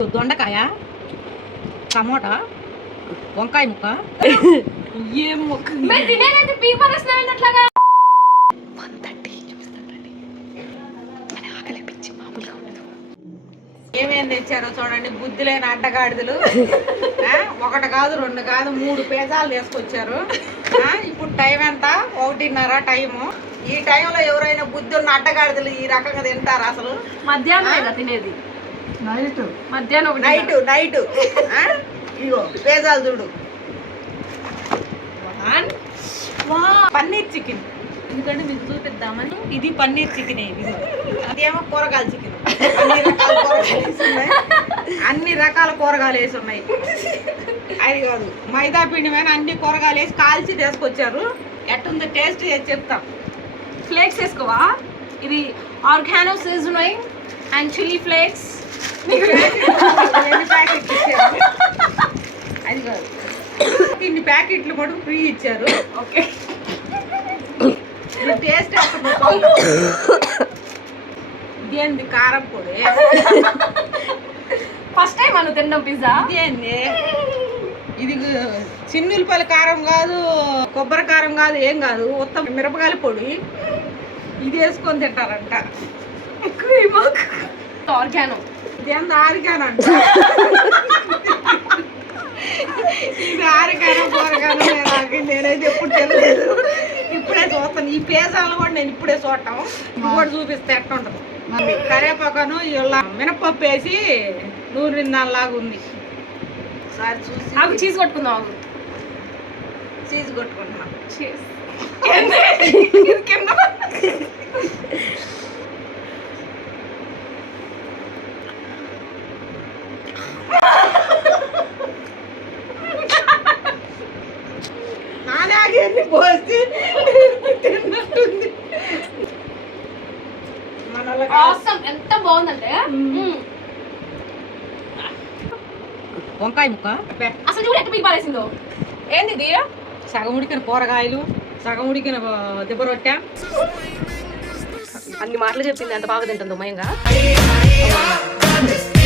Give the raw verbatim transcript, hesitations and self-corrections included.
దొండకాయ, టమోటా, వంకాయ ముక్క. ఏం ముక్క తినేదైతే పీపర్ వస్తున్నాయి. ఏమేం తెచ్చారో చూడండి, బుద్ధి లేని అడ్డగాడిదలు. ఒకటి కాదు, రెండు కాదు, మూడు పేజాలు తీసుకొచ్చారు. ఇప్పుడు టైం ఎంత? ఒకటిన్నర టైము. ఈ టైంలో ఎవరైనా బుద్ధి ఉన్న అడ్డగాడిదలు ఈ రకంగా తింటారు అసలు? మధ్యాహ్నం తినేది, నైట్ మధ్యాహ్నం నైట్ నైట్ ఇగో పేజాలు చూడు. పన్నీర్ చికెన్, ఎందుకంటే మీకు చూపిద్దామని. ఇది పన్నీర్ చికెన్, ఇది అదేమో కూరగాయల చికెన్. అన్ని రకాల కూరగాయలు వేసి ఉన్నాయి, అన్ని రకాల కూరగాయలు వేసి ఉన్నాయి. అది కాదు మైదా పిండి మీద అన్ని కూరగాయలు వేసి కాల్చి తీసుకొచ్చారు. ఎట్టుందో టేస్ట్ చేసి చెప్తాం. ఫ్లేక్స్ వేసుకోవా? ఇది oregano seasoning and chilli flakes. ఎన్ని ప్యాకెట్లు ఇచ్చారు? అది కాదు, ఇన్ని ప్యాకెట్లు కూడా ఫ్రీ ఇచ్చారు. ఓకే, టేస్ట్ ఇదేంది? కారం పొడి. ఫస్ట్ టైం మనం తిన్నాం పిజ్జా. ఇదేంది? ఇది చిన్నులపల్లి కారం కాదు, కొబ్బరి కారం కాదు, ఏం కాదు, ఉత్తమ మిరపకాయల పొడి. ఇది వేసుకొని తింటారంట. ఆర్గానో. ఇదేంది? ఆరిగాను అంట. ఇది ఆరిగాను కూరగాను నాకు నేనైతే ఎప్పుడు తెలియలేదు, ఇప్పుడే చూస్తాను. ఈ పేజాలను కూడా నేను ఇప్పుడే చూడటం. ఇది కూడా చూపిస్తే ఎట్ట ఉంటుంది. మళ్ళీ కరివేపాకను ఇలా మినపప్పు వేసి నూరినాలాగా ఉంది. ఒకసారి చూసి నాకు చీజ్ కొట్టుకుందాం. చీజ్ కొట్టుకుంటున్నాం. నాలాగే పోసి తిన్నట్టుంది. ఎంత బాగుందంటే వంకాయ ముక్క అసలు చూడు ఎట్లా పీకి పారేసిందో. ఏంది ఇది? సగం ఉడికిన కూరగాయలు, సగం ఉడికిన దిబ్బ రొట్టె. అన్ని మాటలు చెప్పింది, ఎంత బాగా తింటుందో మయంగా.